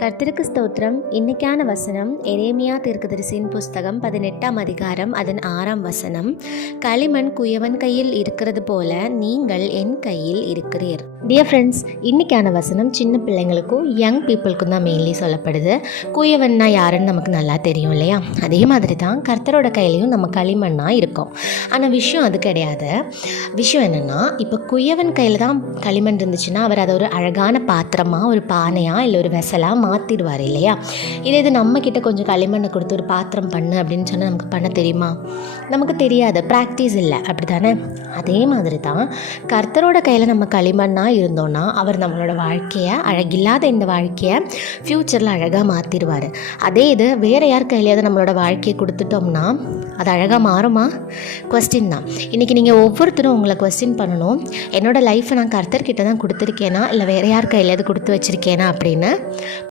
கர்த்தருக்கு ஸ்தோத்திரம். இன்னைக்கான வசனம் எரேமியா தீர்க்கதரிசியின் புஸ்தகம் 18ஆம் அதிகாரம் அதன் 6ஆம் வசனம். களிமண் குயவன் கையில் இருக்கிறது போல நீங்கள் என் கையில் இருக்கிறீர். டியர் ஃப்ரெண்ட்ஸ், இன்னைக்கான வசனம் சின்ன பிள்ளைங்களுக்கும் யங் பீப்புளுக்கும் தான் மெயின்லி சொல்லப்படுது. குயவன்னா யாருன்னு நமக்கு நல்லா தெரியும் இல்லையா? அதே மாதிரி தான் கர்த்தரோட கையிலையும் நம்ம களிமண்ணாக இருக்கோம். ஆனால் விஷயம் அது கிடையாது. விஷயம் என்னென்னா, இப்போ குயவன் கையில் தான் களிமண் இருந்துச்சுன்னா அவர் அதை ஒரு அழகான பாத்திரமாக, ஒரு பானையாக, இல்லை ஒரு வெசலாக மாற்றிடுவார் இல்லையா? இது நம்மக்கிட்ட கொஞ்சம் களிமண்ணை கொடுத்து ஒரு பாத்திரம் பண்ணு அப்படின்னு சொன்னால் நமக்கு பண்ண தெரியுமா? நமக்கு தெரியாது, ப்ராக்டிஸ் இல்லை, அப்படி தானே? அதே மாதிரி தான் கர்த்தரோட கையில் நம்ம களிமண்ணாக இருந்தோன்னா அவர் நம்மளோட வாழ்க்கையை, அழகில்லாத இந்த வாழ்க்கையை ஃப்யூச்சரில் அழகாக மாற்றிடுவார். அதே இது வேறு யார் கையிலையாவது நம்மளோட வாழ்க்கையை கொடுத்துட்டோம்னா அது அழகாக மாறுமா? கொஸ்டின் தான். இன்றைக்கி நீங்கள் ஒவ்வொருத்தரும் உங்களை கொஸ்டின் பண்ணணும், என்னோடய லைஃப்பை நான் கர்த்தர்கிட்ட தான் கொடுத்துருக்கேனா இல்லை வேறு யார் கையிலையாவது கொடுத்து வச்சுருக்கேனா அப்படின்னு.